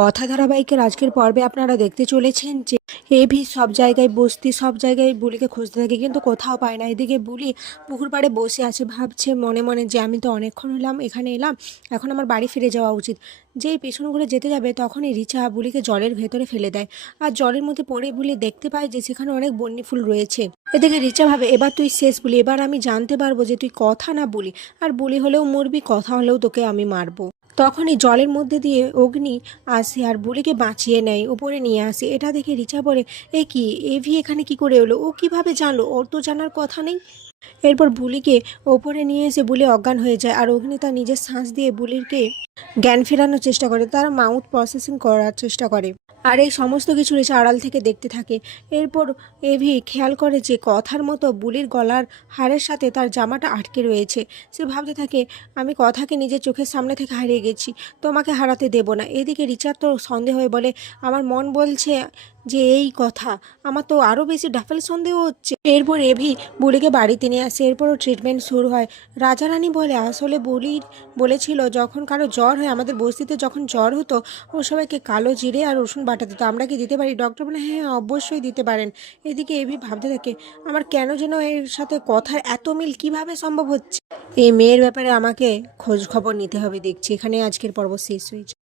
কথা ধারাবাহিকের আজকের পর্বে আপনারা দেখতে চলেছেন যে এভি সব জায়গায় বস্তি সব জায়গায় বুলিকে খুঁজতে থাকে কিন্তু কোথাও পায় না। এদিকে বুলি পুকুর পাড়ে বসে আছে, ভাবছে মনে মনে যে আমি তো অনেকক্ষণ হলাম এখানে এলাম, এখন আমার বাড়ি ফিরে যাওয়া উচিত। যেই পেছন ঘুরে যেতে যাবে তখনই রিচা বুলিকে জলের ভেতরে ফেলে দেয়, আর জলের মধ্যে পড়ে বুলি দেখতে পায় যে সেখানে অনেক বন্যি ফুল রয়েছে। এদিকে রিচা ভাবে এবার তুই শেষ বুলি, এবার আমি জানতে পারবো যে তুই কথা না বলি, আর বুলি হলেও মরবি, কথা হলেও তোকে আমি মারবো। তখনই জলের মধ্যে দিয়ে অগ্নি আসে আর বুলিকে বাঁচিয়ে নেয়, উপরে নিয়ে আসে। এটা দেখে রিচা বলে, এ কি, এভি এখানে কি করে এলো, ও কিভাবে জানলো, ওর তো জানার কথা নেই। এরপর বুলিকে ওপরে নিয়ে এসে বুলি অজ্ঞান হয়ে যায়, আর অগ্নি তার নিজের শ্বাস দিয়ে বুলিকে জ্ঞান ফেরানোর চেষ্টা করে, তার মাউথ প্রসেসিং করার চেষ্টা করে। আর এই সমস্ত কিছু রেখে আড়াল থেকে দেখতে থাকে। এরপর এভি খেয়াল করে যে কথার মতো বুলির গলার হারের সাথে তার জামাটা আটকে রয়েছে। সে ভাবতে থাকে, আমি কথাকে নিজের চোখের সামনে থেকে হারিয়ে গেছি, তোমাকে হারাতে দেব না। এদিকে রিচার তো সন্দেহ হয়ে বলে, আমার মন বলছে যে এই কথা, আমার তো আরও বেশি ডাফেল সন্দেহ হচ্ছে। এরপর এভি বুলিকে বাড়িতে নিয়ে আসে, এরপরও ট্রিটমেন্ট শুরু হয়। রাজারানী বলে, আসলে বুলির বলেছিল যখন কারো জ্বর হয়, আমাদের বস্তিতে যখন জ্বর হতো ও সবাইকে কালো জিরে আর রসুন বাটা দিত, আমরা কি দিতে পারি? ডক্টর বলে, হ্যাঁ অবশ্যই দিতে পারেন। এদিকে এভি ভাবতে থাকে, আমার কেন যেন এর সাথে কথার এত মিল কিভাবে সম্ভব হচ্ছে। এই মেয়ের ব্যাপারে আমাকে খোঁজ খবর নিতে হবে। দেখছি এখানে আজকের পর্ব শেষ হয়েছে।